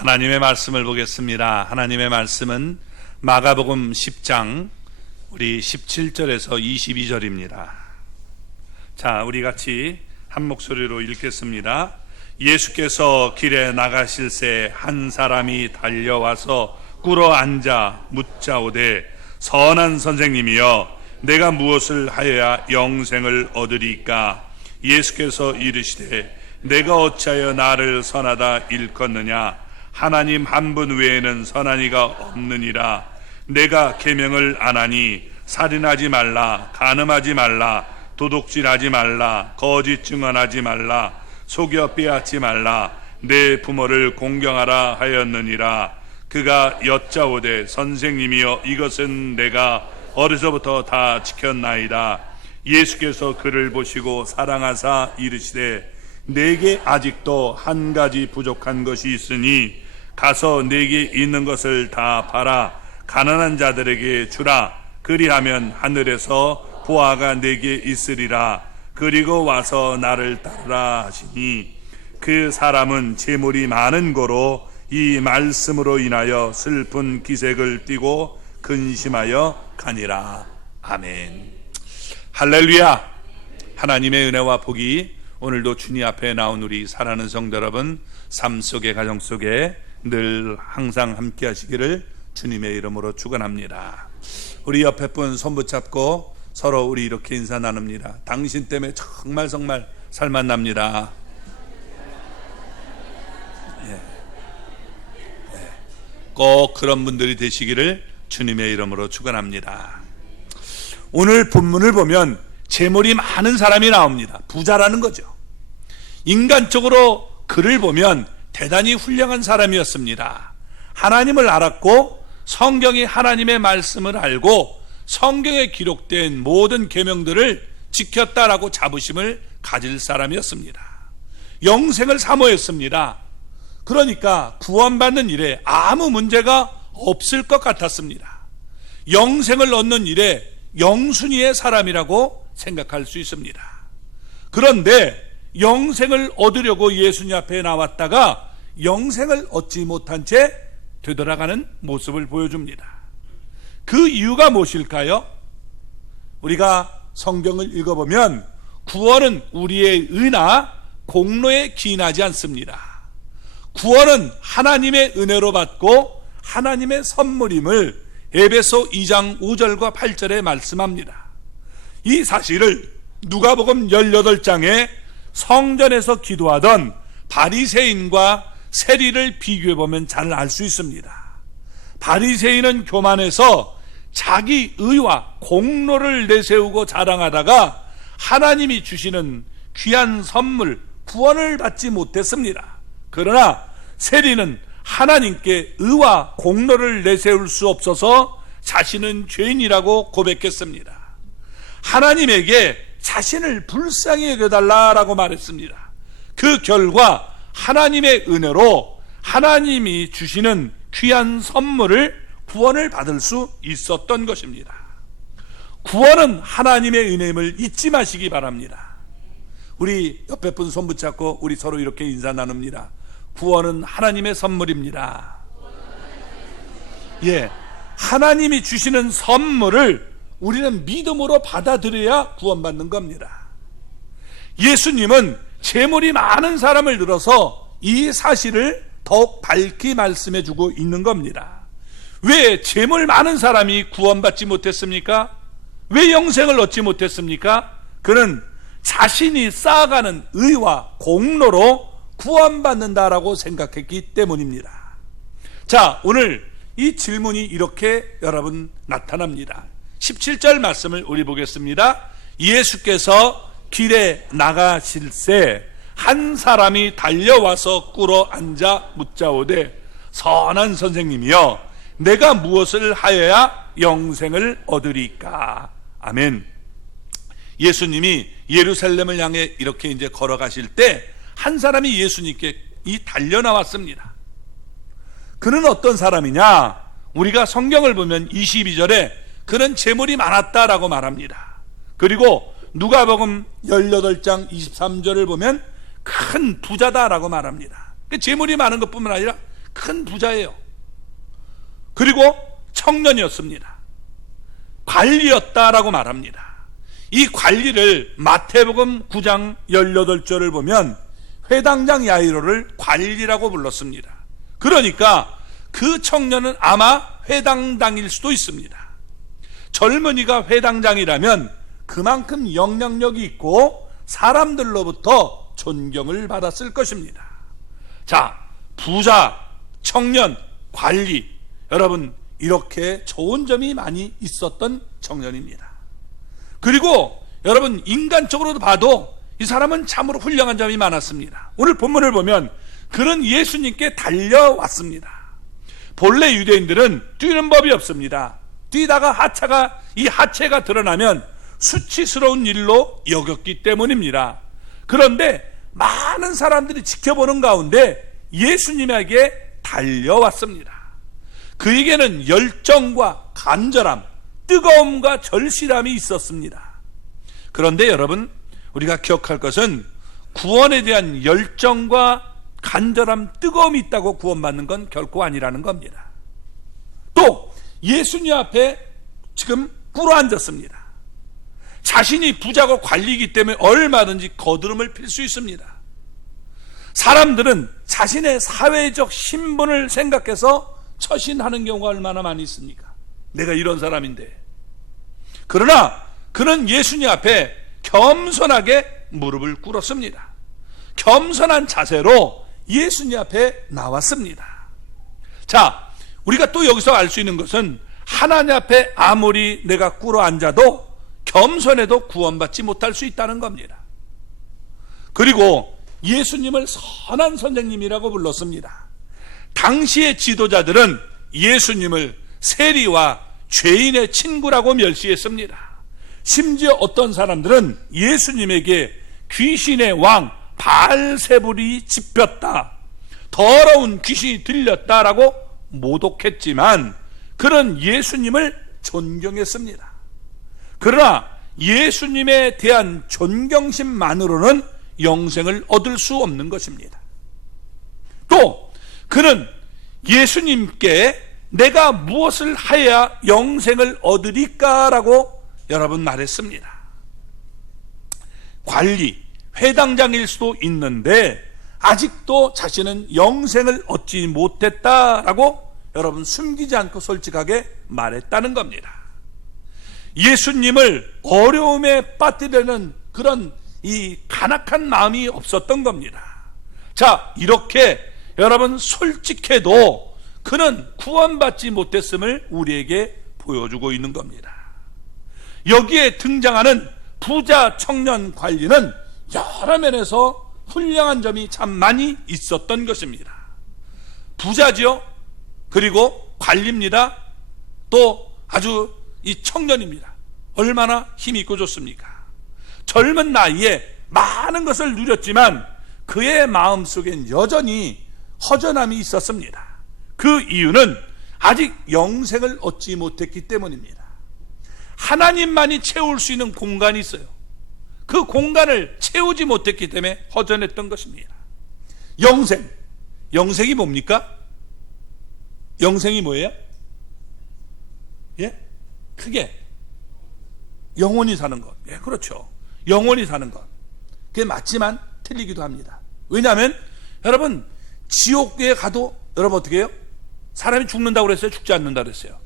하나님의 말씀을 보겠습니다. 하나님의 말씀은 마가복음 10장 우리 17절에서 22절입니다. 자, 우리 같이 한 목소리로 읽겠습니다. 예수께서 길에 나가실새 한 사람이 달려와서 꿇어 앉아 묻자오되 선한 선생님이여 내가 무엇을 하여야 영생을 얻으리까? 예수께서 이르시되 내가 어찌하여 나를 선하다 일컫느냐? 하나님 한 분 외에는 선한 이가 없느니라. 내가 계명을 안 하니 살인하지 말라, 간음하지 말라, 도둑질하지 말라, 거짓 증언하지 말라, 속여 빼앗지 말라, 내 부모를 공경하라 하였느니라. 그가 여짜오되 선생님이여 이것은 내가 어려서부터 다 지켰나이다. 예수께서 그를 보시고 사랑하사 이르시되 내게 아직도 한 가지 부족한 것이 있으니 가서 내게 있는 것을 다 팔아 가난한 자들에게 주라. 그리하면 하늘에서 보화가 내게 있으리라. 그리고 와서 나를 따르라 하시니 그 사람은 재물이 많은 고로 이 말씀으로 인하여 슬픈 기색을 띠고 근심하여 가니라. 아멘. 할렐루야. 하나님의 은혜와 복이 오늘도 주님 앞에 나온 우리 사랑하는 성도 여러분 삶 속에 가정 속에 늘 항상 함께 하시기를 주님의 이름으로 축원합니다. 우리 옆에 분 손 붙잡고 서로 우리 이렇게 인사 나눕니다. 당신 때문에 정말 살만 납니다. 꼭 그런 분들이 되시기를 주님의 이름으로 축원합니다. 오늘 본문을 보면 재물이 많은 사람이 나옵니다. 부자라는 거죠. 인간적으로 그를 보면 대단히 훌륭한 사람이었습니다. 하나님을 알았고 성경이 하나님의 말씀을 알고 성경에 기록된 모든 계명들을 지켰다라고 자부심을 가질 사람이었습니다. 영생을 사모했습니다. 그러니까 구원받는 일에 아무 문제가 없을 것 같았습니다. 영생을 얻는 일에 영순위의 사람이라고 생각할 수 있습니다. 그런데 영생을 얻으려고 예수님 앞에 나왔다가 영생을 얻지 못한 채 되돌아가는 모습을 보여줍니다. 그 이유가 무엇일까요? 우리가 성경을 읽어보면 구원은 우리의 의나 공로에 기인하지 않습니다. 구원은 하나님의 은혜로 받고 하나님의 선물임을 에베소 2장 5절과 8절에 말씀합니다. 이 사실을 누가복음 18장에 성전에서 기도하던 바리새인과 세리를 비교해보면 잘 알 수 있습니다. 바리새인은 교만해서 자기 의와 공로를 내세우고 자랑하다가 하나님이 주시는 귀한 선물 구원을 받지 못했습니다. 그러나 세리는 하나님께 의와 공로를 내세울 수 없어서 자신은 죄인이라고 고백했습니다. 하나님에게 자신을 불쌍히 여겨달라라고 말했습니다. 그 결과 하나님의 은혜로 하나님이 주시는 귀한 선물을 구원을 받을 수 있었던 것입니다. 구원은 하나님의 은혜임을 잊지 마시기 바랍니다. 우리 옆에 분 손 붙잡고 우리 서로 이렇게 인사 나눕니다. 구원은 하나님의 선물입니다. 하나님이 주시는 선물을 우리는 믿음으로 받아들여야 구원받는 겁니다. 예수님은 재물이 많은 사람을 들어서 이 사실을 더욱 밝히 말씀해주고 있는 겁니다. 왜 재물 많은 사람이 구원받지 못했습니까? 왜 영생을 얻지 못했습니까? 그는 자신이 쌓아가는 의와 공로로 구원받는다라고 생각했기 때문입니다. 자, 오늘 이 질문이 이렇게 여러분 나타납니다. 17절 말씀을 우리 보겠습니다. 예수께서 길에 나가실새 한 사람이 달려와서 꿇어 앉아 묻자오되 선한 선생님이여 내가 무엇을 하여야 영생을 얻으리까? 아멘. 예수님이 예루살렘을 향해 이렇게 이제 걸어가실 때 한 사람이 예수님께 달려 나왔습니다. 그는 어떤 사람이냐? 우리가 성경을 보면 22절에 그는 재물이 많았다라고 말합니다. 그리고 누가복음 18장 23절을 보면 큰 부자다라고 말합니다. 재물이 많은 것뿐만 아니라 큰 부자예요. 그리고 청년이었습니다. 관리였다라고 말합니다. 이 관리를 마태복음 9장 18절을 보면 회당장 야이로를 관리라고 불렀습니다. 그러니까 그 청년은 아마 회당장일 수도 있습니다. 젊은이가 회당장이라면 그만큼 영향력이 있고 사람들로부터 존경을 받았을 것입니다. 자, 부자, 청년, 관리, 여러분 이렇게 좋은 점이 많이 있었던 청년입니다. 그리고 여러분 인간적으로도 봐도 이 사람은 참으로 훌륭한 점이 많았습니다. 오늘 본문을 보면 그는 예수님께 달려왔습니다. 본래 유대인들은 뛰는 법이 없습니다. 뛰다가 이 하체가 드러나면 수치스러운 일로 여겼기 때문입니다. 그런데 많은 사람들이 지켜보는 가운데 예수님에게 달려왔습니다. 그에게는 열정과 간절함, 뜨거움과 절실함이 있었습니다. 그런데 여러분, 우리가 기억할 것은 구원에 대한 열정과 간절함, 뜨거움이 있다고 구원받는 건 결코 아니라는 겁니다. 또 예수님 앞에 지금 꿇어앉았습니다. 자신이 부자고 관리이기 때문에 얼마든지 거드름을 필 수 있습니다. 사람들은 자신의 사회적 신분을 생각해서 처신하는 경우가 얼마나 많이 있습니까? 내가 이런 사람인데. 그러나 그는 예수님 앞에 겸손하게 무릎을 꿇었습니다. 겸손한 자세로 예수님 앞에 나왔습니다. 자, 우리가 또 여기서 알 수 있는 것은 하나님 앞에 아무리 내가 꿇어 앉아도 겸손해도 구원받지 못할 수 있다는 겁니다. 그리고 예수님을 선한 선생님이라고 불렀습니다. 당시의 지도자들은 예수님을 세리와 죄인의 친구라고 멸시했습니다. 심지어 어떤 사람들은 예수님에게 귀신의 왕 바알세불이 짚혔다, 더러운 귀신이 들렸다라고 모독했지만 그는 예수님을 존경했습니다. 그러나 예수님에 대한 존경심만으로는 영생을 얻을 수 없는 것입니다. 또 그는 예수님께 내가 무엇을 하여야 영생을 얻으리까라고 여러분 말했습니다. 관리, 회당장일 수도 있는데 아직도 자신은 영생을 얻지 못했다라고 여러분 숨기지 않고 솔직하게 말했다는 겁니다. 예수님을 어려움에 빠뜨리려는 그런 이 간악한 마음이 없었던 겁니다. 자, 이렇게 여러분 솔직해도 그는 구원받지 못했음을 우리에게 보여주고 있는 겁니다. 여기에 등장하는 부자 청년 관리는 여러 면에서 훌륭한 점이 참 많이 있었던 것입니다. 부자지요, 그리고 관리입니다, 또 아주 이 청년입니다. 얼마나 힘이 있고 좋습니까? 젊은 나이에 많은 것을 누렸지만 그의 마음속엔 여전히 허전함이 있었습니다. 그 이유는 아직 영생을 얻지 못했기 때문입니다. 하나님만이 채울 수 있는 공간이 있어요. 그 공간을 채우지 못했기 때문에 허전했던 것입니다. 영생이 뭡니까? 영생이 뭐예요? 예? 크게 영원히 사는 것. 예, 그렇죠. 영원히 사는 것. 그게 맞지만 틀리기도 합니다. 왜냐하면 여러분 지옥에 가도 여러분 어떻게 해요? 사람이 죽는다고 그랬어요? 죽지 않는다고 그랬어요?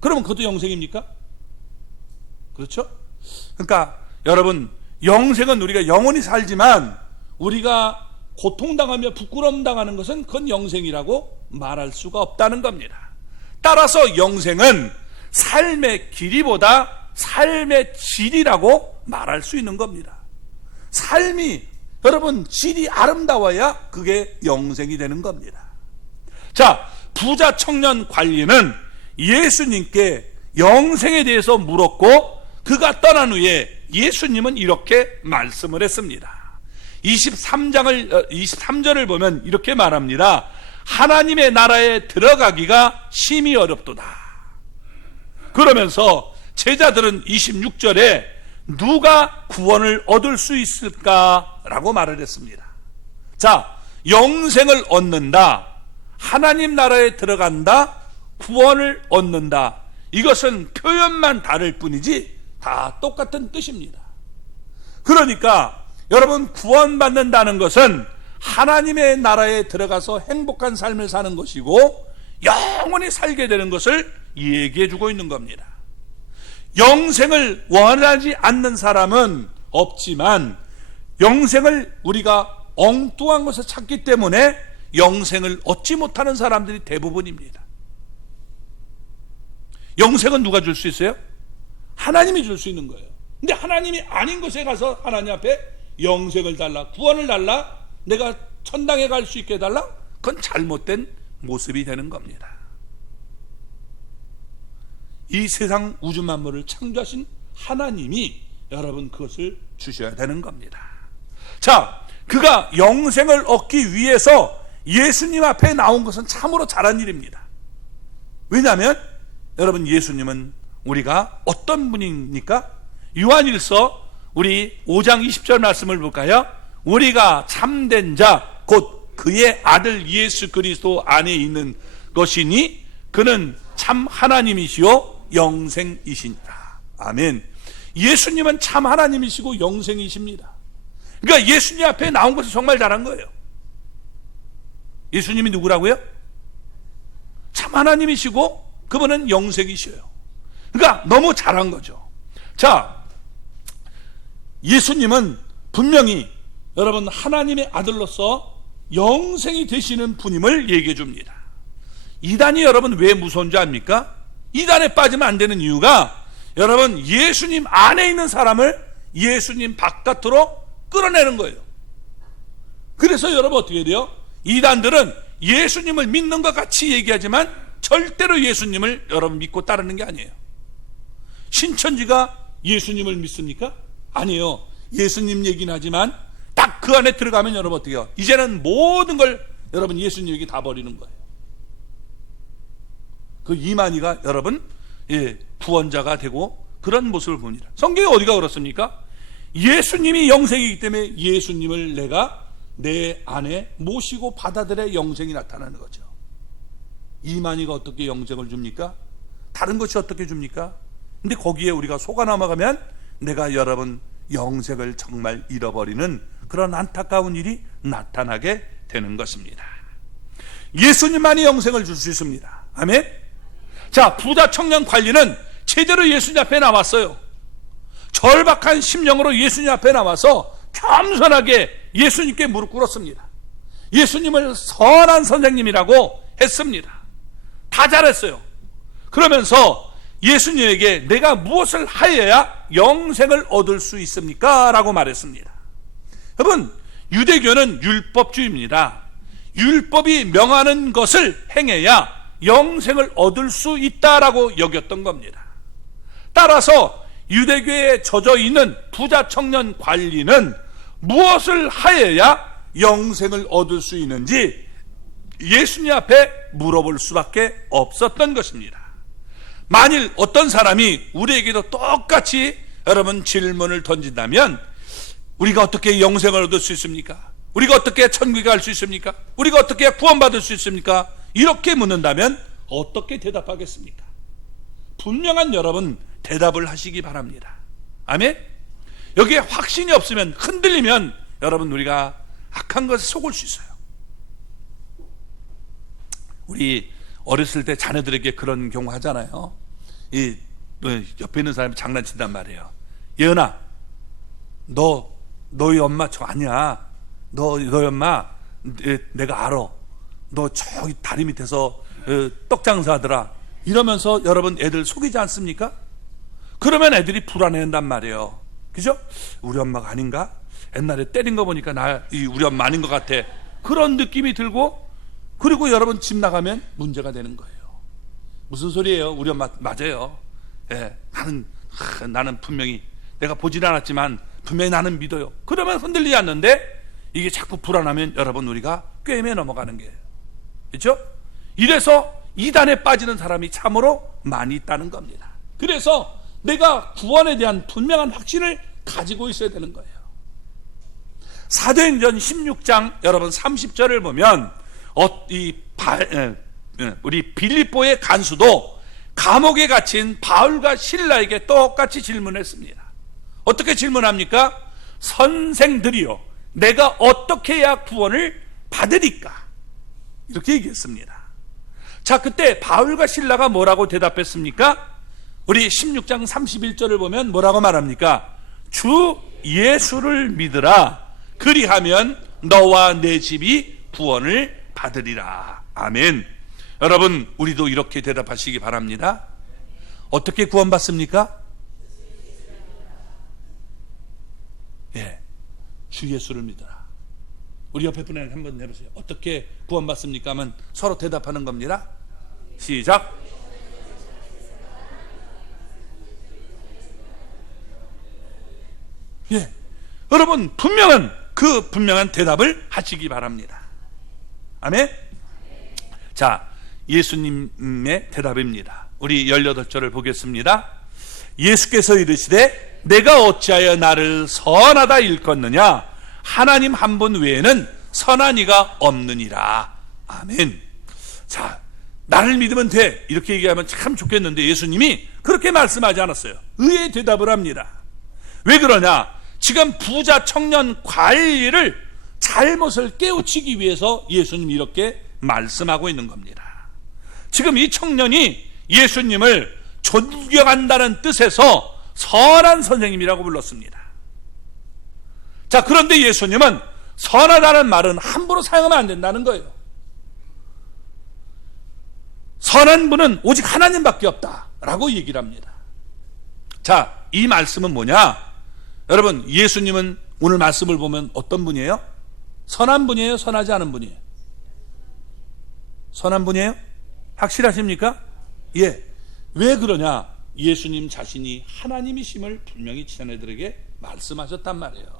그러면 그것도 영생입니까? 그렇죠? 그러니까 여러분 영생은 우리가 영원히 살지만 우리가 고통당하며 부끄러움 당하는 것은 그건 영생이라고 말할 수가 없다는 겁니다. 따라서 영생은 삶의 길이보다 삶의 질이라고 말할 수 있는 겁니다. 삶이 여러분 질이 아름다워야 그게 영생이 되는 겁니다. 자, 부자 청년 관리는 예수님께 영생에 대해서 물었고 그가 떠난 후에 예수님은 이렇게 말씀을 했습니다. 23절을 보면 이렇게 말합니다. 하나님의 나라에 들어가기가 심히 어렵도다. 그러면서 제자들은 26절에 누가 구원을 얻을 수 있을까라고 말을 했습니다. 자, 영생을 얻는다, 하나님 나라에 들어간다, 구원을 얻는다. 이것은 표현만 다를 뿐이지 다 똑같은 뜻입니다. 그러니까 여러분, 구원받는다는 것은 하나님의 나라에 들어가서 행복한 삶을 사는 것이고 영원히 살게 되는 것을 얘기해 주고 있는 겁니다. 영생을 원하지 않는 사람은 없지만 영생을 우리가 엉뚱한 것을 찾기 때문에 영생을 얻지 못하는 사람들이 대부분입니다. 영생은 누가 줄 수 있어요? 하나님이 줄 수 있는 거예요. 근데 하나님이 아닌 것에 가서 하나님 앞에 영생을 달라, 구원을 달라, 내가 천당에 갈 수 있게 해달라? 그건 잘못된 모습이 되는 겁니다. 이 세상 우주 만물을 창조하신 하나님이 여러분 그것을 주셔야 되는 겁니다. 자, 그가 영생을 얻기 위해서 예수님 앞에 나온 것은 참으로 잘한 일입니다. 왜냐하면 여러분, 예수님은 우리가 어떤 분입니까? 요한일서 우리 5장 20절 말씀을 볼까요? 우리가 참된 자 곧 그의 아들 예수 그리스도 안에 있는 것이니 그는 참 하나님이시요 영생이시니라. 아멘. 예수님은 참 하나님이시고 영생이십니다. 그러니까 예수님 앞에 나온 것은 정말 잘한 거예요. 예수님이 누구라고요? 참 하나님이시고 그분은 영생이셔요. 그러니까 너무 잘한 거죠. 자, 예수님은 분명히 여러분 하나님의 아들로서 영생이 되시는 분임을 얘기해 줍니다. 이단이 여러분 왜 무서운 줄 압니까? 이단에 빠지면 안 되는 이유가 여러분 예수님 안에 있는 사람을 예수님 바깥으로 끌어내는 거예요. 그래서 여러분 어떻게 돼요? 이단들은 예수님을 믿는 것 같이 얘기하지만 절대로 예수님을 여러분 믿고 따르는 게 아니에요. 신천지가 예수님을 믿습니까? 아니에요. 예수님 얘기는 하지만 딱 그 안에 들어가면 여러분 어떻게 해요? 이제는 모든 걸 여러분 예수님 얘기 다 버리는 거예요. 그 이만희가 여러분 구원자가 되고 그런 모습을 봅니다. 성경에 어디가 그렇습니까? 예수님이 영생이기 때문에 예수님을 내가 내 안에 모시고 받아들여 영생이 나타나는 거죠. 이만희가 어떻게 영생을 줍니까? 다른 것이 어떻게 줍니까? 근데 거기에 우리가 속아 넘어가면 내가 여러분 영생을 정말 잃어버리는 그런 안타까운 일이 나타나게 되는 것입니다. 예수님만이 영생을 줄 수 있습니다. 아멘. 자, 부자 청년 관리는 제대로 예수님 앞에 나왔어요. 절박한 심령으로 예수님 앞에 나와서 겸손하게 예수님께 무릎 꿇었습니다. 예수님을 선한 선생님이라고 했습니다. 다 잘했어요. 그러면서 예수님에게 내가 무엇을 하여야 영생을 얻을 수 있습니까? 라고 말했습니다. 여러분, 유대교는 율법주의입니다. 율법이 명하는 것을 행해야 영생을 얻을 수 있다라고 여겼던 겁니다. 따라서 유대교에 젖어 있는 부자 청년 관리는 무엇을 하여야 영생을 얻을 수 있는지 예수님 앞에 물어볼 수밖에 없었던 것입니다. 만일 어떤 사람이 우리에게도 똑같이 여러분 질문을 던진다면 우리가 어떻게 영생을 얻을 수 있습니까? 우리가 어떻게 천국에 갈 수 있습니까? 우리가 어떻게 구원받을 수 있습니까? 이렇게 묻는다면 어떻게 대답하겠습니까? 분명한 여러분 대답을 하시기 바랍니다. 아멘? 여기에 확신이 없으면, 흔들리면 여러분 우리가 악한 것에 속을 수 있어요. 우리 어렸을 때 자녀들에게 그런 경우 하잖아요. 옆에 있는 사람이 장난친단 말이에요. 예은아, 너희 엄마 저 아니야. 너희 엄마 내가 알아. 너 저기 다리 밑에서 떡 장사하더라. 이러면서 여러분 애들 속이지 않습니까? 그러면 애들이 불안해한단 말이에요. 그죠? 우리 엄마가 아닌가? 옛날에 때린 거 보니까 우리 엄마 아닌 것 같아. 그런 느낌이 들고, 그리고 여러분 집 나가면 문제가 되는 거예요. 무슨 소리예요? 우리 엄마 맞아요. 예, 나는 분명히 내가 보질 않았지만 분명히 나는 믿어요. 그러면 흔들리지 않는데 이게 자꾸 불안하면 여러분 우리가 꿰매 넘어가는 거예요. 그렇죠? 이래서 이단에 빠지는 사람이 참으로 많이 있다는 겁니다. 그래서 내가 구원에 대한 분명한 확신을 가지고 있어야 되는 거예요. 사도행전 16장 여러분 30절을 보면 이 우리 빌립보의 간수도 감옥에 갇힌 바울과 실라에게 똑같이 질문했습니다. 어떻게 질문합니까? 선생들이요, 내가 어떻게 해야 구원을 받으리까? 이렇게 얘기했습니다. 자, 그때 바울과 실라가 뭐라고 대답했습니까? 우리 16장 31절을 보면 뭐라고 말합니까? 주 예수를 믿으라. 그리하면 너와 내 집이 구원을 받으리라. 아멘. 여러분, 우리도 이렇게 대답하시기 바랍니다. 어떻게 구원받습니까? 예, 주 예수를 믿어라. 우리 옆에 분에게 한번 해보세요. 어떻게 구원받습니까? 하면 서로 대답하는 겁니다. 시작. 예, 여러분 분명한 대답을 하시기 바랍니다. 아멘. 자, 예수님의 대답입니다. 우리 18절을 보겠습니다. 예수께서 이르시되 내가 어찌하여 나를 선하다 일컫느냐? 하나님 한 분 외에는 선한 이가 없느니라. 아멘. 자, 나를 믿으면 돼, 이렇게 얘기하면 참 좋겠는데 예수님이 그렇게 말씀하지 않았어요. 의의 대답을 합니다. 왜 그러냐? 지금 부자 청년 관리를 잘못을 깨우치기 위해서 예수님이 이렇게 말씀하고 있는 겁니다. 지금 이 청년이 예수님을 존경한다는 뜻에서 선한 선생님이라고 불렀습니다. 자, 그런데 예수님은 선하다는 말은 함부로 사용하면 안 된다는 거예요. 선한 분은 오직 하나님밖에 없다라고 얘기를 합니다. 자, 이 말씀은 뭐냐? 여러분, 예수님은 오늘 말씀을 보면 어떤 분이에요? 선한 분이에요? 선하지 않은 분이에요? 선한 분이에요? 확실하십니까? 예. 왜 그러냐? 예수님 자신이 하나님이심을 분명히 지자네들에게 말씀하셨단 말이에요.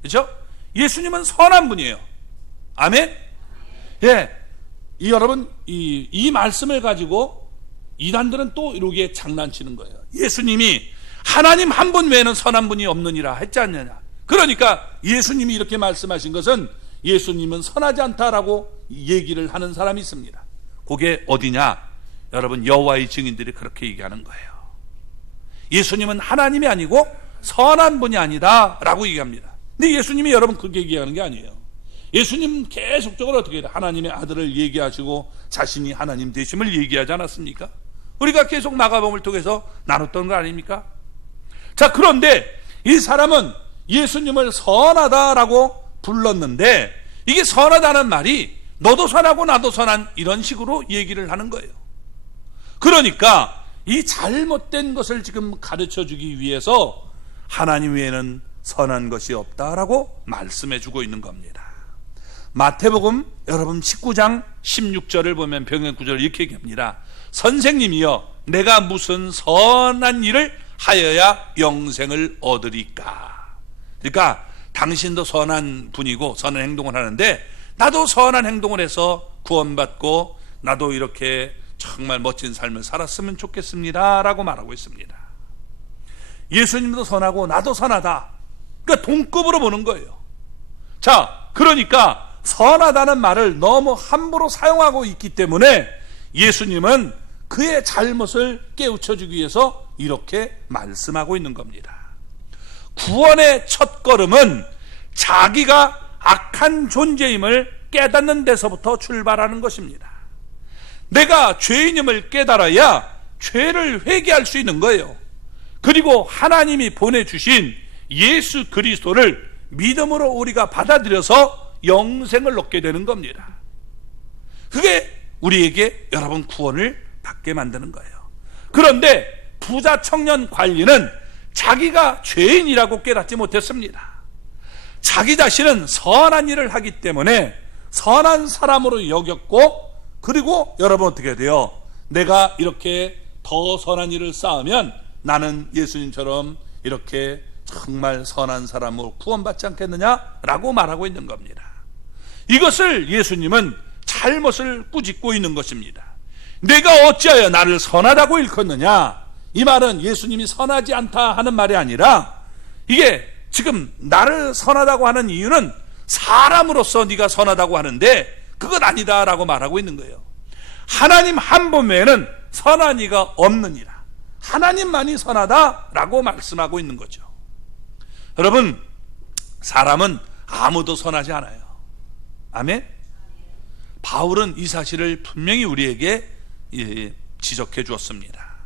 그렇죠? 예수님은 선한 분이에요. 아멘? 예. 여러분, 이 말씀을 가지고 이단들은 또 이렇게 장난치는 거예요. 예수님이 하나님 한 분 외에는 선한 분이 없느니라 했지 않느냐? 그러니까 예수님이 이렇게 말씀하신 것은 예수님은 선하지 않다라고 얘기를 하는 사람이 있습니다. 그게 어디냐? 여러분, 여호와의 증인들이 그렇게 얘기하는 거예요. 예수님은 하나님이 아니고 선한 분이 아니다 라고 얘기합니다. 근데 예수님이 여러분 그렇게 얘기하는 게 아니에요. 예수님은 계속적으로 어떻게 해요? 하나님의 아들을 얘기하시고 자신이 하나님 되심을 얘기하지 않았습니까? 우리가 계속 마가복음을 통해서 나눴던 거 아닙니까? 자, 그런데 이 사람은 예수님을 선하다라고 불렀는데 이게 선하다는 말이 너도 선하고 나도 선한 이런 식으로 얘기를 하는 거예요. 그러니까 이 잘못된 것을 지금 가르쳐 주기 위해서 하나님 외에는 선한 것이 없다라고 말씀해 주고 있는 겁니다. 마태복음 여러분 19장 16절을 보면 병행 구절을 이렇게 얘기합니다. 선생님이여, 내가 무슨 선한 일을 하여야 영생을 얻으리까? 그러니까 당신도 선한 분이고 선한 행동을 하는데 나도 선한 행동을 해서 구원받고 나도 이렇게 정말 멋진 삶을 살았으면 좋겠습니다 라고 말하고 있습니다. 예수님도 선하고 나도 선하다. 그러니까 동급으로 보는 거예요. 자, 그러니까 선하다는 말을 너무 함부로 사용하고 있기 때문에 예수님은 그의 잘못을 깨우쳐주기 위해서 이렇게 말씀하고 있는 겁니다. 구원의 첫 걸음은 자기가 악한 존재임을 깨닫는 데서부터 출발하는 것입니다. 내가 죄인임을 깨달아야 죄를 회개할 수 있는 거예요. 그리고 하나님이 보내주신 예수 그리스도를 믿음으로 우리가 받아들여서 영생을 얻게 되는 겁니다. 그게 우리에게 여러분 구원을 받게 만드는 거예요. 그런데 부자 청년 관리는 자기가 죄인이라고 깨닫지 못했습니다. 자기 자신은 선한 일을 하기 때문에 선한 사람으로 여겼고, 그리고 여러분 어떻게 해야 돼요? 내가 이렇게 더 선한 일을 쌓으면 나는 예수님처럼 이렇게 정말 선한 사람으로 구원받지 않겠느냐라고 말하고 있는 겁니다. 이것을 예수님은 잘못을 꾸짖고 있는 것입니다. 내가 어찌하여 나를 선하다고 일컫느냐? 이 말은 예수님이 선하지 않다 하는 말이 아니라, 이게 지금 나를 선하다고 하는 이유는 사람으로서 네가 선하다고 하는데 그 그것 아니다 라고 말하고 있는 거예요. 하나님 한 분 외에는 선한 이가 없느니라. 하나님만이 선하다라고 말씀하고 있는 거죠. 여러분, 사람은 아무도 선하지 않아요. 아멘? 바울은 이 사실을 분명히 우리에게 지적해 주었습니다.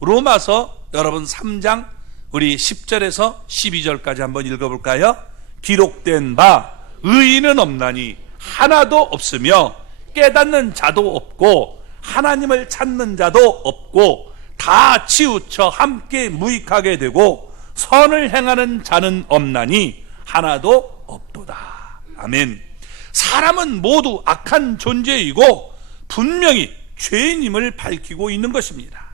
로마서 여러분 3장 우리 10절에서 12절까지 한번 읽어볼까요? 기록된 바 의인은 없나니 하나도 없으며 깨닫는 자도 없고 하나님을 찾는 자도 없고 다 치우쳐 함께 무익하게 되고 선을 행하는 자는 없나니 하나도 없도다. 아멘. 사람은 모두 악한 존재이고 분명히 죄인임을 밝히고 있는 것입니다.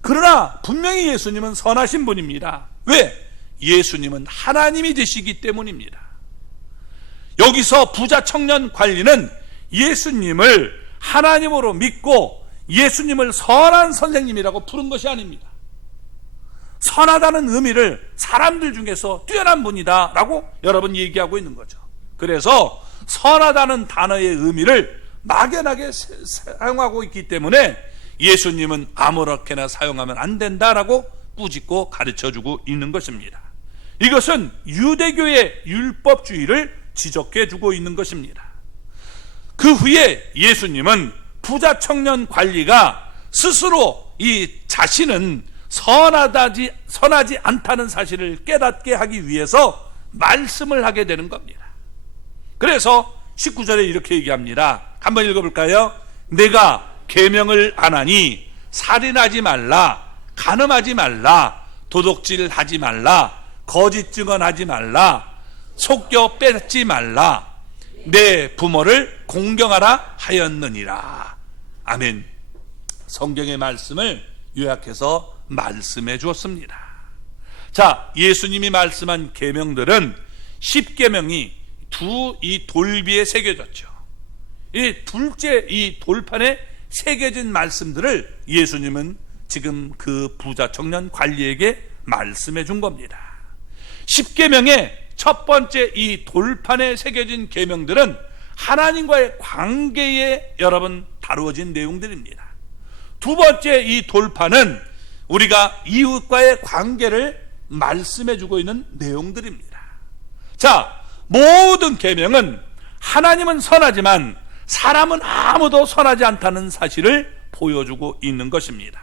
그러나 분명히 예수님은 선하신 분입니다. 왜? 예수님은 하나님이 되시기 때문입니다. 여기서 부자 청년 관리는 예수님을 하나님으로 믿고 예수님을 선한 선생님이라고 부른 것이 아닙니다. 선하다는 의미를 사람들 중에서 뛰어난 분이다 라고 여러분 얘기하고 있는 거죠. 그래서 선하다는 단어의 의미를 막연하게 사용하고 있기 때문에 예수님은 아무렇게나 사용하면 안 된다라고 꾸짖고 가르쳐주고 있는 것입니다. 이것은 유대교의 율법주의를 지적해주고 있는 것입니다. 그 후에 예수님은 부자 청년 관리가 스스로 이 자신은 선하지 않다는 사실을 깨닫게 하기 위해서 말씀을 하게 되는 겁니다. 그래서 19절에 이렇게 얘기합니다. 한번 읽어볼까요? 내가 계명을 안 하니 살인하지 말라, 간음하지 말라, 도둑질하지 말라, 거짓 증언하지 말라, 속여 뺏지 말라, 내 부모를 공경하라 하였느니라. 아멘. 성경의 말씀을 요약해서 말씀해 주었습니다. 자, 예수님이 말씀한 계명들은 10계명이 이 돌비에 새겨졌죠. 이 둘째 이 돌판에 새겨진 말씀들을 예수님은 지금 그 부자 청년 관리에게 말씀해 준 겁니다. 10계명의 첫 번째 이 돌판에 새겨진 계명들은 하나님과의 관계에 여러분 다루어진 내용들입니다. 두 번째 이 돌판은 우리가 이웃과의 관계를 말씀해 주고 있는 내용들입니다. 자, 모든 계명은 하나님은 선하지만 사람은 아무도 선하지 않다는 사실을 보여주고 있는 것입니다.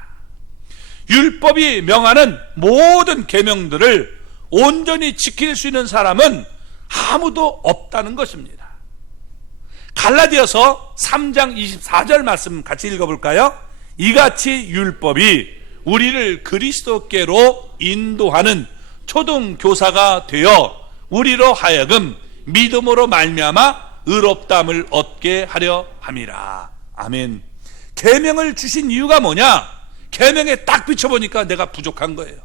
율법이 명하는 모든 계명들을 온전히 지킬 수 있는 사람은 아무도 없다는 것입니다. 갈라디아서 3장 24절 말씀 같이 읽어볼까요? 이같이 율법이 우리를 그리스도께로 인도하는 초등교사가 되어 우리로 하여금 믿음으로 말미암아 의롭다함을 얻게 하려 함이라. 아멘. 계명을 주신 이유가 뭐냐? 계명에 딱 비춰보니까 내가 부족한 거예요.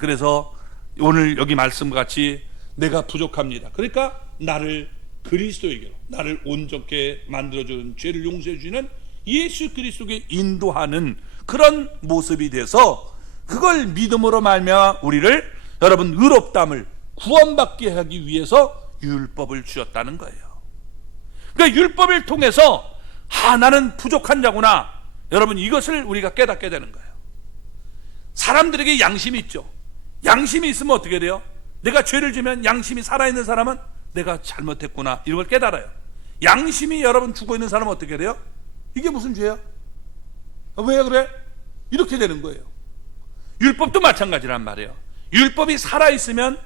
그래서 오늘 여기 말씀과 같이 내가 부족합니다. 그러니까 나를 그리스도에게로, 나를 온전케 만들어주는, 죄를 용서해 주시는 예수 그리스도에게 인도하는 그런 모습이 돼서 그걸 믿음으로 말미암아 우리를 여러분 의롭다함을 구원받게 하기 위해서 율법을 주셨다는 거예요. 그러니까 율법을 통해서 나는 부족한 자구나, 여러분 이것을 우리가 깨닫게 되는 거예요. 사람들에게 양심이 있죠. 양심이 있으면 어떻게 돼요? 내가 죄를 지면 양심이 살아있는 사람은 내가 잘못했구나 이걸 깨달아요. 양심이 여러분 죽어있는 사람은 어떻게 돼요? 이게 무슨 죄야? 왜 그래? 이렇게 되는 거예요. 율법도 마찬가지란 말이에요. 율법이 살아있으면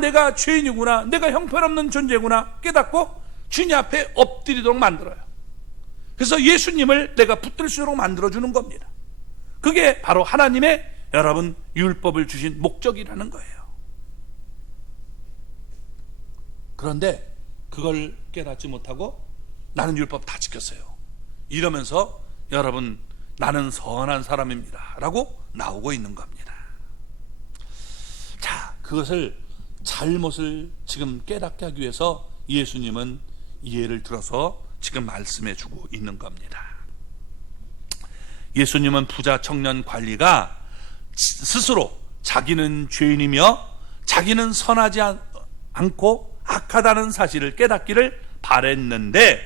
내가 죄인이구나, 내가 형편없는 존재구나 깨닫고 주님 앞에 엎드리도록 만들어요. 그래서 예수님을 내가 붙들 수 있도록 만들어주는 겁니다. 그게 바로 하나님의 여러분 율법을 주신 목적이라는 거예요. 그런데 그걸 깨닫지 못하고 나는 율법 다 지켰어요 이러면서 여러분 나는 선한 사람입니다 라고 나오고 있는 겁니다. 자, 그것을 잘못을 지금 깨닫게 하기 위해서 예수님은 예를 들어서 지금 말씀해 주고 있는 겁니다. 예수님은 부자 청년 관리가 스스로 자기는 죄인이며 자기는 선하지 않고 악하다는 사실을 깨닫기를 바랬는데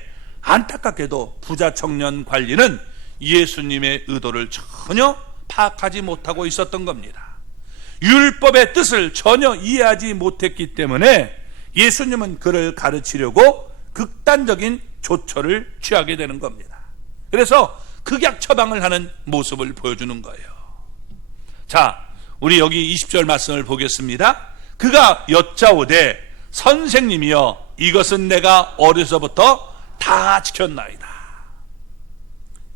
안타깝게도 부자 청년 관리는 예수님의 의도를 전혀 파악하지 못하고 있었던 겁니다. 율법의 뜻을 전혀 이해하지 못했기 때문에 예수님은 그를 가르치려고 극단적인 조처를 취하게 되는 겁니다. 그래서 극약 처방을 하는 모습을 보여주는 거예요. 자, 우리 여기 20절 말씀을 보겠습니다. 그가 여짜오되 선생님이여 이것은 내가 어려서부터 다 지켰나이다.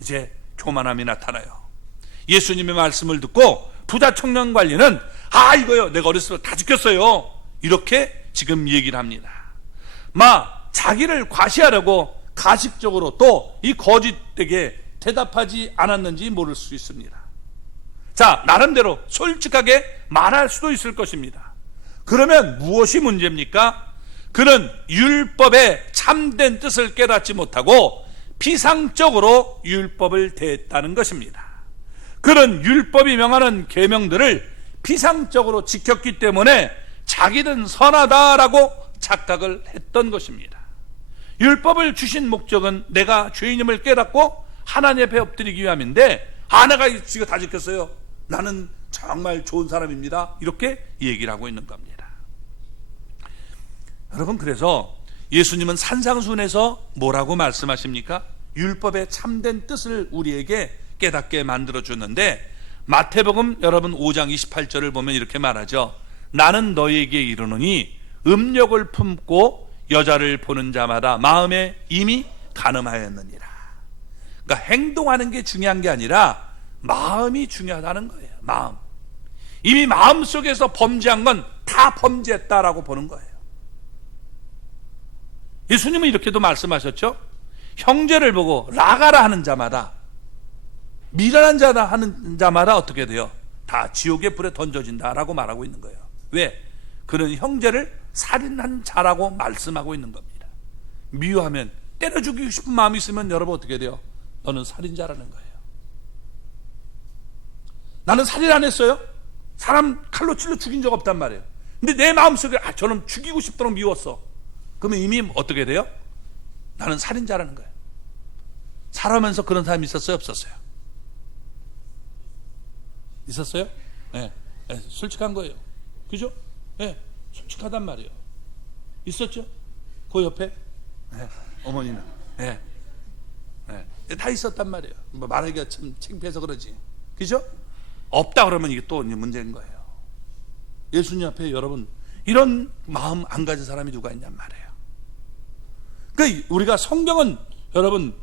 이제 교만함이 나타나요. 예수님의 말씀을 듣고 부자 청년 관리는 이거요 내가 어렸을 때 다 지켰어요, 이렇게 지금 얘기를 합니다. 자기를 과시하려고 가식적으로 또 이 거짓되게 대답하지 않았는지 모를 수 있습니다. 자, 나름대로 솔직하게 말할 수도 있을 것입니다. 그러면 무엇이 문제입니까? 그는 율법의 참된 뜻을 깨닫지 못하고 피상적으로 율법을 대했다는 것입니다. 그는 율법이 명하는 계명들을 피상적으로 지켰기 때문에 자기는 선하다라고 착각을 했던 것입니다. 율법을 주신 목적은 내가 죄인임을 깨닫고 하나님 앞에 엎드리기 위함인데, 내가 이거 다 지켰어요, 나는 정말 좋은 사람입니다, 이렇게 얘기를 하고 있는 겁니다. 여러분, 그래서 예수님은 산상수훈에서 뭐라고 말씀하십니까? 율법의 참된 뜻을 우리에게 깨닫게 만들어주는데, 마태복음 여러분 5장 28절을 보면 이렇게 말하죠. 나는 너희에게 이르노니 음욕을 품고 여자를 보는 자마다 마음에 이미 간음하였느니라. 그러니까 행동하는 게 중요한 게 아니라 마음이 중요하다는 거예요. 마음. 이미 마음속에서 범죄한 건 다 범죄했다라고 보는 거예요. 예수님은 이렇게도 말씀하셨죠. 형제를 보고 라가라 하는 자마다, 미련한 자다 하는 자마다 어떻게 돼요? 다 지옥의 불에 던져진다라고 말하고 있는 거예요. 왜? 그는 형제를 살인한 자라고 말씀하고 있는 겁니다. 미워하면, 때려 죽이고 싶은 마음이 있으면 여러분 어떻게 돼요? 너는 살인자라는 거예요. 나는 살인 안 했어요? 사람 칼로 찔러 죽인 적 없단 말이에요. 근데 내 마음속에 저는 죽이고 싶도록 미웠어. 그러면 이미 어떻게 돼요? 나는 살인자라는 거예요. 살아오면서 그런 사람이 있었어요, 없었어요? 있었어요? 네. 솔직한 거예요. 그죠? 네. 솔직하단 말이에요. 있었죠? 그 옆에? 네. 어머니는. 네. 네. 다 있었단 말이에요. 말하기가 참 창피해서 그러지. 그죠? 없다 그러면 이게 또 문제인 거예요. 예수님 앞에 여러분 이런 마음 안 가진 사람이 누가 있냔 말이에요. 그러니까 우리가 성경은 여러분,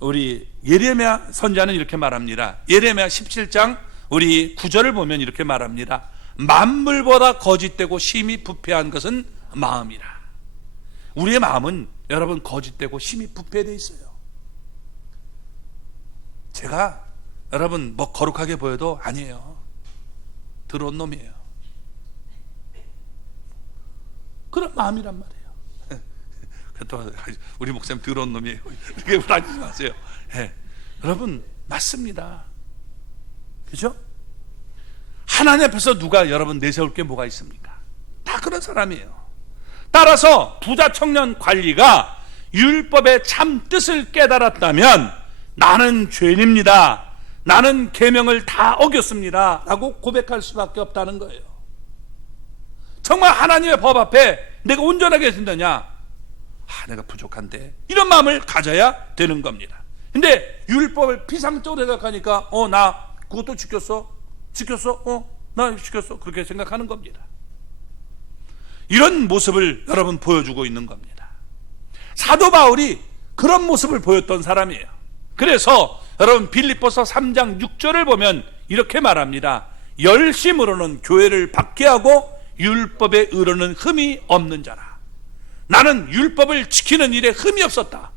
우리 예레미야 선지자는 이렇게 말합니다. 예레미야 17장 우리 9절을 보면 이렇게 말합니다. 만물보다 거짓되고 심히 부패한 것은 마음이라. 우리의 마음은 여러분 거짓되고 심히 부패되어 있어요. 제가 여러분 거룩하게 보여도 아니에요. 더러운 놈이에요. 그런 마음이란 말이에요. 또 우리 목사님 더러운 놈이에요, 이렇게 말하지 마세요. 네. 여러분 맞습니다. 그죠? 하나님 앞에서 누가 여러분 내세울 게 뭐가 있습니까? 다 그런 사람이에요. 따라서 부자 청년 관리가 율법의 참 뜻을 깨달았다면 나는 죄인입니다, 나는 계명을 다 어겼습니다 라고 고백할 수밖에 없다는 거예요. 정말 하나님의 법 앞에 내가 온전하게 된다냐? 내가 부족한데, 이런 마음을 가져야 되는 겁니다. 근데 율법을 피상적으로 생각하니까 나 그것도 지켰어? 나 지켰어? 그렇게 생각하는 겁니다. 이런 모습을 여러분 보여주고 있는 겁니다. 사도 바울이 그런 모습을 보였던 사람이에요. 그래서 여러분 빌립보서 3장 6절을 보면 이렇게 말합니다. 열심으로는 교회를 박해하고 율법의 의로는 흠이 없는 자라. 나는 율법을 지키는 일에 흠이 없었다.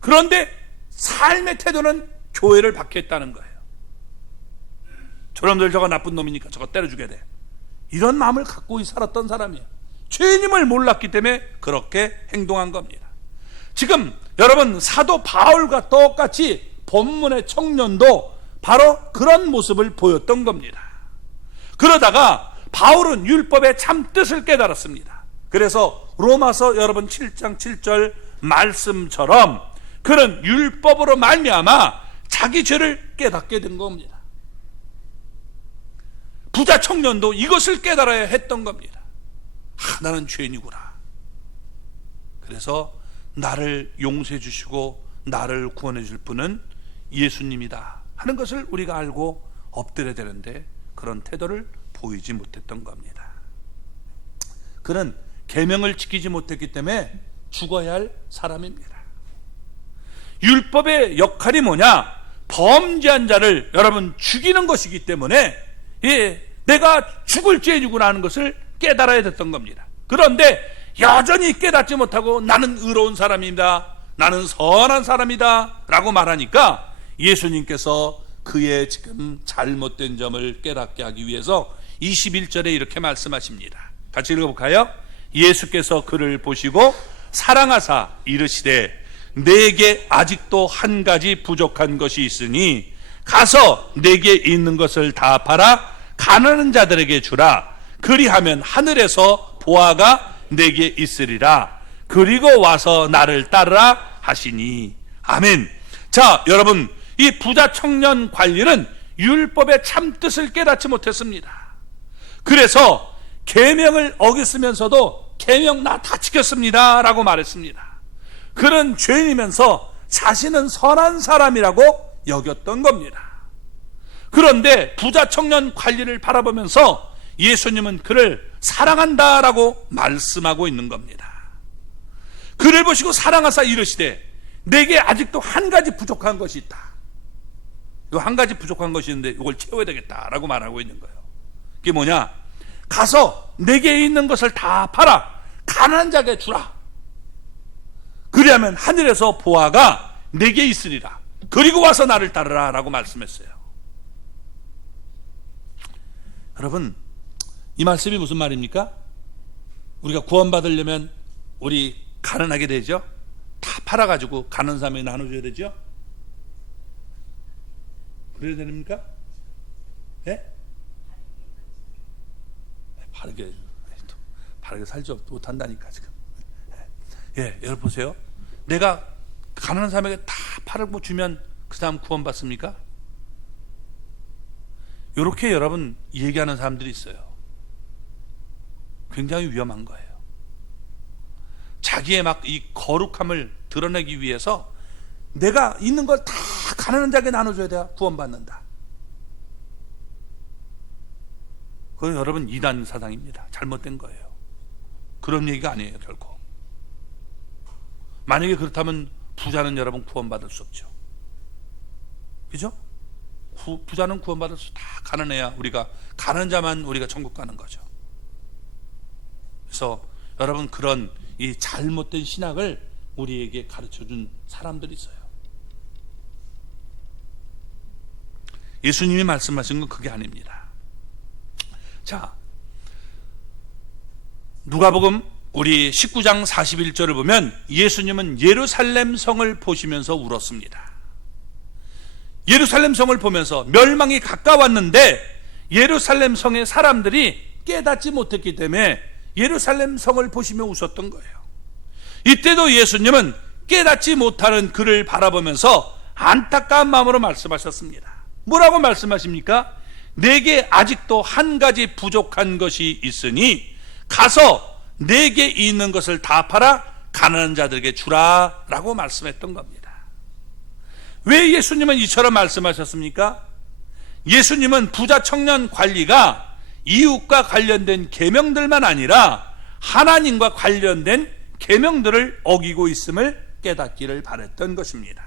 그런데 삶의 태도는 교회를 박해했다는 거예요. 저놈들 저거 나쁜 놈이니까 저거 때려 죽여야 돼. 이런 마음을 갖고 살았던 사람이에요. 죄인임을 몰랐기 때문에 그렇게 행동한 겁니다. 지금 여러분 사도 바울과 똑같이 본문의 청년도 바로 그런 모습을 보였던 겁니다. 그러다가 바울은 율법의 참 뜻을 깨달았습니다. 그래서 로마서 여러분 7장 7절 말씀처럼 그는 율법으로 말미암아 자기 죄를 깨닫게 된 겁니다. 부자 청년도 이것을 깨달아야 했던 겁니다. 나는 죄인이구나. 그래서 나를 용서해 주시고 나를 구원해 줄 분은 예수님이다 하는 것을 우리가 알고 엎드려야 되는데 그런 태도를 보이지 못했던 겁니다. 그는 계명을 지키지 못했기 때문에 죽어야 할 사람입니다. 율법의 역할이 뭐냐? 범죄한 자를 여러분 죽이는 것이기 때문에 내가 죽을 죄인이구나 하는 것을 깨달아야 됐던 겁니다. 그런데 여전히 깨닫지 못하고 나는 의로운 사람입니다, 나는 선한 사람이다 라고 말하니까 예수님께서 그의 지금 잘못된 점을 깨닫게 하기 위해서 21절에 이렇게 말씀하십니다. 같이 읽어볼까요? 예수께서 그를 보시고 사랑하사 이르시되 내게 아직도 한 가지 부족한 것이 있으니 가서 내게 있는 것을 다 팔아 가난한 자들에게 주라. 그리하면 하늘에서 보화가 내게 있으리라. 그리고 와서 나를 따르라 하시니. 아멘. 자, 여러분, 이 부자 청년 관리는 율법의 참뜻을 깨닫지 못했습니다. 그래서 계명을 어겼으면서도 계명 나 다 지켰습니다 라고 말했습니다. 그는 죄인이면서 자신은 선한 사람이라고 여겼던 겁니다. 그런데 부자 청년 관리를 바라보면서 예수님은 그를 사랑한다라고 말씀하고 있는 겁니다. 그를 보시고 사랑하사 이르시되 내게 아직도 한 가지 부족한 것이 있다. 이 한 가지 부족한 것이 있는데 이걸 채워야 되겠다라고 말하고 있는 거예요. 그게 뭐냐? 가서 내게 있는 것을 다 팔아 가난한 자에게 주라. 그리하면 하늘에서 보화가 내게 있으리라. 그리고 와서 나를 따르라 라고 말씀했어요. 여러분, 이 말씀이 무슨 말입니까? 우리가 구원받으려면 우리 가난하게 되죠? 다 팔아가지고 가난한 사람에게 나눠줘야 되죠? 그래야 됩니까? 예? 바르게 살지 못한다니까 지금. 예, 여러분 보세요. 내가 가난한 사람에게 다 팔고 주면 그 사람 구원받습니까? 이렇게 여러분 얘기하는 사람들이 있어요. 굉장히 위험한 거예요. 자기의 막 이 거룩함을 드러내기 위해서 내가 있는 걸 다 가난한 자에게 나눠줘야 돼야 구원받는다. 그건 여러분 이단 사상입니다. 잘못된 거예요. 그런 얘기가 아니에요. 결코. 만약에 그렇다면 부자는 여러분 구원받을 수 없죠. 그죠? 부자는 구원받을 수, 다 가난해야 우리가, 가난한 자만 우리가 천국 가는 거죠. 그래서 여러분 그런 이 잘못된 신학을 우리에게 가르쳐준 사람들이 있어요. 예수님이 말씀하신 건 그게 아닙니다. 자, 누가복음 우리 19장 41절을 보면 예수님은 예루살렘 성을 보시면서 울었습니다. 예루살렘 성을 보면서 멸망이 가까웠는데 예루살렘 성의 사람들이 깨닫지 못했기 때문에 예루살렘 성을 보시며 웃었던 거예요. 이때도 예수님은 깨닫지 못하는 그를 바라보면서 안타까운 마음으로 말씀하셨습니다. 뭐라고 말씀하십니까? 내게 아직도 한 가지 부족한 것이 있으니 가서 내게 있는 것을 다 팔아 가난한 자들에게 주라 라고 말씀했던 겁니다. 왜 예수님은 이처럼 말씀하셨습니까? 예수님은 부자 청년 관리가 이웃과 관련된 계명들만 아니라 하나님과 관련된 계명들을 어기고 있음을 깨닫기를 바랬던 것입니다.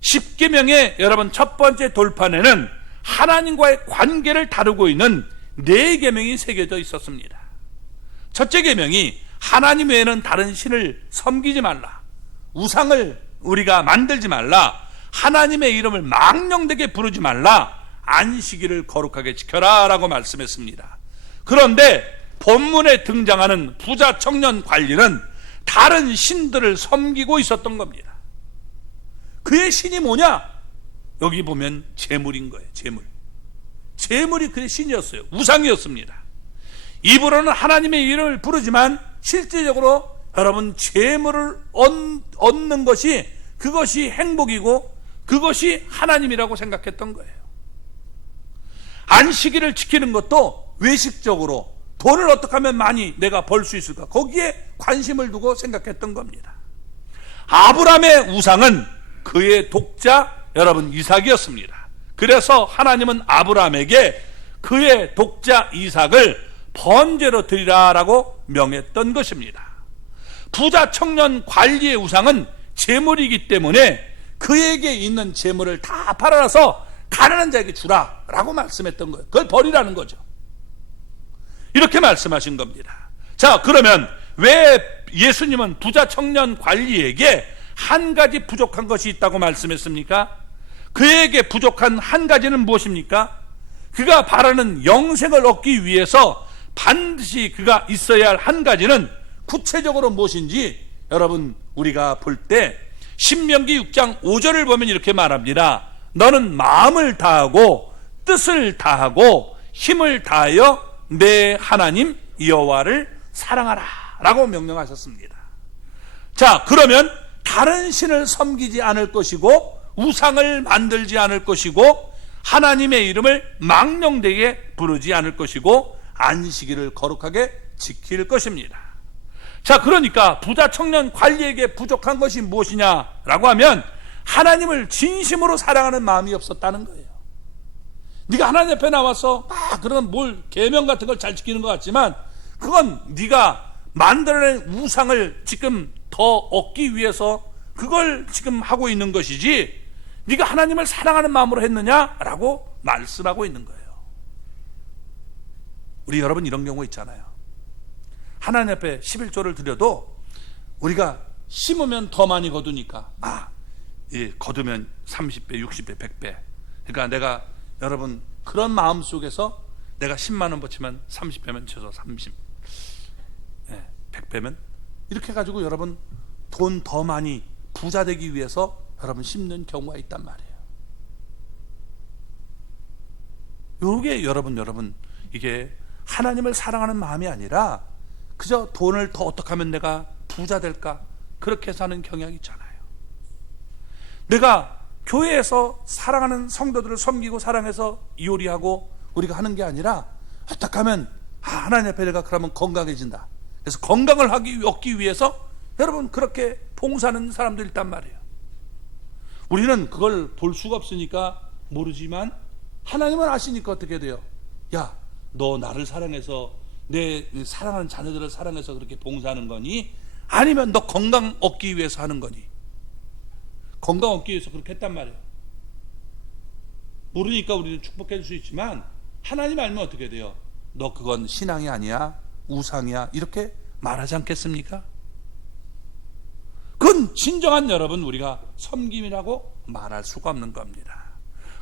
10계명의 여러분 첫 번째 돌판에는 하나님과의 관계를 다루고 있는 4계명이 새겨져 있었습니다. 첫째 계명이 하나님 외에는 다른 신을 섬기지 말라, 우상을 우리가 만들지 말라, 하나님의 이름을 망령되게 부르지 말라, 안식일을 거룩하게 지켜라 라고 말씀했습니다. 그런데 본문에 등장하는 부자 청년 관리는 다른 신들을 섬기고 있었던 겁니다. 그의 신이 뭐냐? 여기 보면 재물인 거예요. 재물이 그의 신이었어요. 우상이었습니다. 입으로는 하나님의 이름을 부르지만 실제적으로 여러분 재물을 얻는 것이 그것이 행복이고 그것이 하나님이라고 생각했던 거예요. 안식일을 지키는 것도 외식적으로 돈을 어떻게 하면 많이 내가 벌 수 있을까, 거기에 관심을 두고 생각했던 겁니다. 아브라함의 우상은 그의 독자 여러분 이삭이었습니다. 그래서 하나님은 아브라함에게 그의 독자 이삭을 번제로 드리라라고 명했던 것입니다. 부자 청년 관리의 우상은 재물이기 때문에 그에게 있는 재물을 다 팔아서 가난한 자에게 주라라고 말씀했던 거예요. 그걸 버리라는 거죠. 이렇게 말씀하신 겁니다. 자, 그러면 왜 예수님은 부자 청년 관리에게 한 가지 부족한 것이 있다고 말씀했습니까? 그에게 부족한 한 가지는 무엇입니까? 그가 바라는 영생을 얻기 위해서 반드시 그가 있어야 할 한 가지는 구체적으로 무엇인지 여러분 우리가 볼 때 신명기 6장 5절을 보면 이렇게 말합니다. 너는 마음을 다하고 뜻을 다하고 힘을 다하여 내 하나님 여호와를 사랑하라 라고 명령하셨습니다. 자, 그러면 다른 신을 섬기지 않을 것이고 우상을 만들지 않을 것이고 하나님의 이름을 망령되게 부르지 않을 것이고 안식일을 거룩하게 지킬 것입니다. 자, 그러니까 부자 청년 관리에게 부족한 것이 무엇이냐라고 하면 하나님을 진심으로 사랑하는 마음이 없었다는 거예요. 네가 하나님 앞에 나와서 그런 뭘 계명 같은 걸 잘 지키는 것 같지만 그건 네가 만들어낸 우상을 지금 더 얻기 위해서 그걸 지금 하고 있는 것이지 네가 하나님을 사랑하는 마음으로 했느냐라고 말씀하고 있는 거예요. 우리 여러분 이런 경우 있잖아요. 하나님 앞에 11조를 드려도 우리가 심으면 더 많이 거두니까 거두면 30배, 60배, 100배. 그러니까 내가 여러분 그런 마음 속에서 내가 10만 원 버치면 30배면 최소 30, 100배면 이렇게 가지고 여러분 돈 더 많이 부자 되기 위해서 여러분 심는 경우가 있단 말이에요. 요게 여러분 이게 하나님을 사랑하는 마음이 아니라 그저 돈을 더 어떻게 하면 내가 부자 될까 그렇게 사는 경향이 있잖아요. 내가 교회에서 사랑하는 성도들을 섬기고 사랑해서 요리하고 우리가 하는 게 아니라 어떻게 하면 하나님 앞에 내가 그러면 건강해진다. 그래서 건강을 얻기 위해서 여러분 그렇게 봉사하는 사람들이 있단 말이에요. 우리는 그걸 볼 수가 없으니까 모르지만 하나님은 아시니까 어떻게 돼요? 야, 너 나를 사랑해서 내 사랑하는 자녀들을 사랑해서 그렇게 봉사하는 거니? 아니면 너 건강 얻기 위해서 하는 거니? 건강 얻기 위해서 그렇게 했단 말이에요. 모르니까 우리는 축복해 줄 수 있지만 하나님 알면 어떻게 돼요? 너 그건 신앙이 아니야, 우상이야, 이렇게 말하지 않겠습니까? 그건 진정한 여러분 우리가 섬김이라고 말할 수가 없는 겁니다.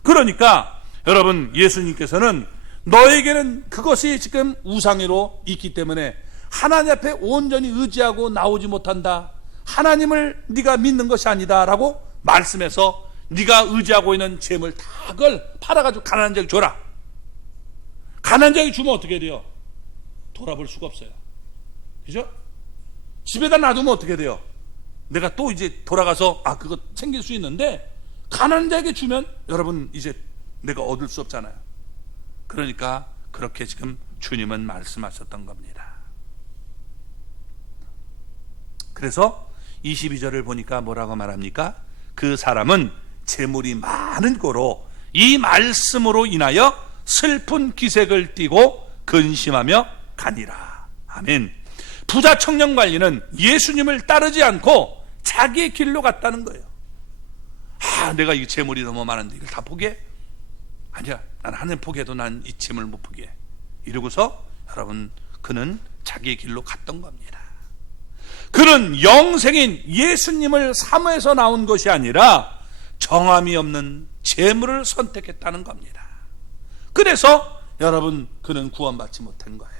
그러니까 여러분 예수님께서는 너에게는 그것이 지금 우상으로 있기 때문에 하나님 앞에 온전히 의지하고 나오지 못한다. 하나님을 네가 믿는 것이 아니다 라고 말씀해서 네가 의지하고 있는 재물 다 그걸 팔아가지고 가난한 자에게 줘라. 가난한 자에게 주면 어떻게 돼요? 돌아볼 수가 없어요. 그죠? 집에다 놔두면 어떻게 돼요? 내가 또 이제 돌아가서 그거 챙길 수 있는데 가난한 자에게 주면 여러분 이제 내가 얻을 수 없잖아요. 그러니까 그렇게 지금 주님은 말씀하셨던 겁니다. 그래서 22절을 보니까 뭐라고 말합니까? 그 사람은 재물이 많은 고로 이 말씀으로 인하여 슬픈 기색을 띠고 근심하며 가니라. 아멘. 부자 청년 관리는 예수님을 따르지 않고 자기의 길로 갔다는 거예요. 내가 이 재물이 너무 많은데 이걸 다 포기해? 아니야, 난 하나님 포기해도 난 이 재물 못 포기해. 이러고서 여러분 그는 자기의 길로 갔던 겁니다. 그는 영생인 예수님을 사모해서 나온 것이 아니라 정함이 없는 재물을 선택했다는 겁니다. 그래서 여러분 그는 구원받지 못한 거예요.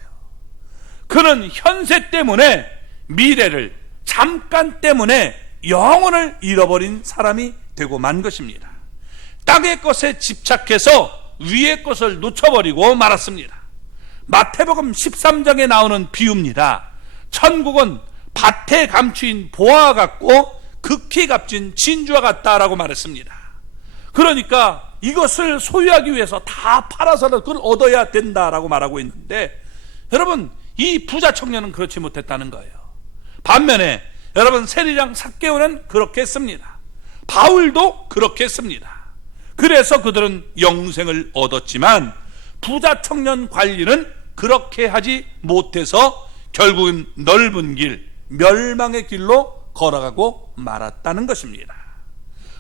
그는 현세 때문에 미래를, 잠깐 때문에 영혼을 잃어버린 사람이 되고 만 것입니다. 땅의 것에 집착해서 위의 것을 놓쳐버리고 말았습니다. 마태복음 13장에 나오는 비유입니다. 천국은 밭에 감추인 보화 같고 극히 값진 진주와 같다라고 말했습니다. 그러니까 이것을 소유하기 위해서 다 팔아서는 그걸 얻어야 된다라고 말하고 있는데, 여러분 이 부자 청년은 그렇지 못했다는 거예요. 반면에 여러분 세리장 삭개오는 그렇게 했습니다. 바울도 그렇게 했습니다. 그래서 그들은 영생을 얻었지만 부자 청년 관리는 그렇게 하지 못해서 결국은 넓은 길, 멸망의 길로 걸어가고 말았다는 것입니다.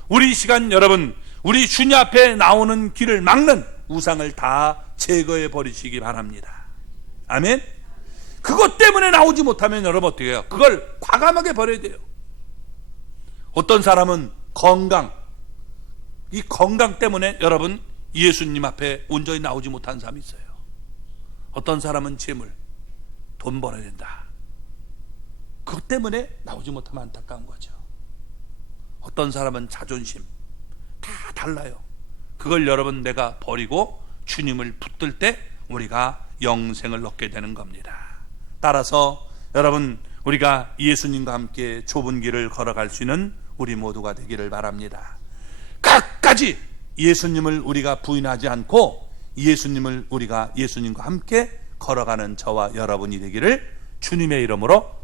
우리 이 시간 여러분, 우리 주님 앞에 나오는 길을 막는 우상을 다 제거해 버리시기 바랍니다. 아멘. 그것 때문에 나오지 못하면 여러분 어떻게 해요? 그걸 과감하게 버려야 돼요. 어떤 사람은 건강, 이 건강 때문에 여러분 예수님 앞에 온전히 나오지 못한 사람이 있어요. 어떤 사람은 재물, 돈 벌어야 된다. 그것 때문에 나오지 못하면 안타까운 거죠. 어떤 사람은 자존심, 다 달라요. 그걸 여러분 내가 버리고 주님을 붙들 때 우리가 영생을 얻게 되는 겁니다. 따라서 여러분 우리가 예수님과 함께 좁은 길을 걸어갈 수 있는 우리 모두가 되기를 바랍니다. 끝까지 예수님을 우리가 부인하지 않고 예수님을 우리가 예수님과 함께 걸어가는 저와 여러분이 되기를 주님의 이름으로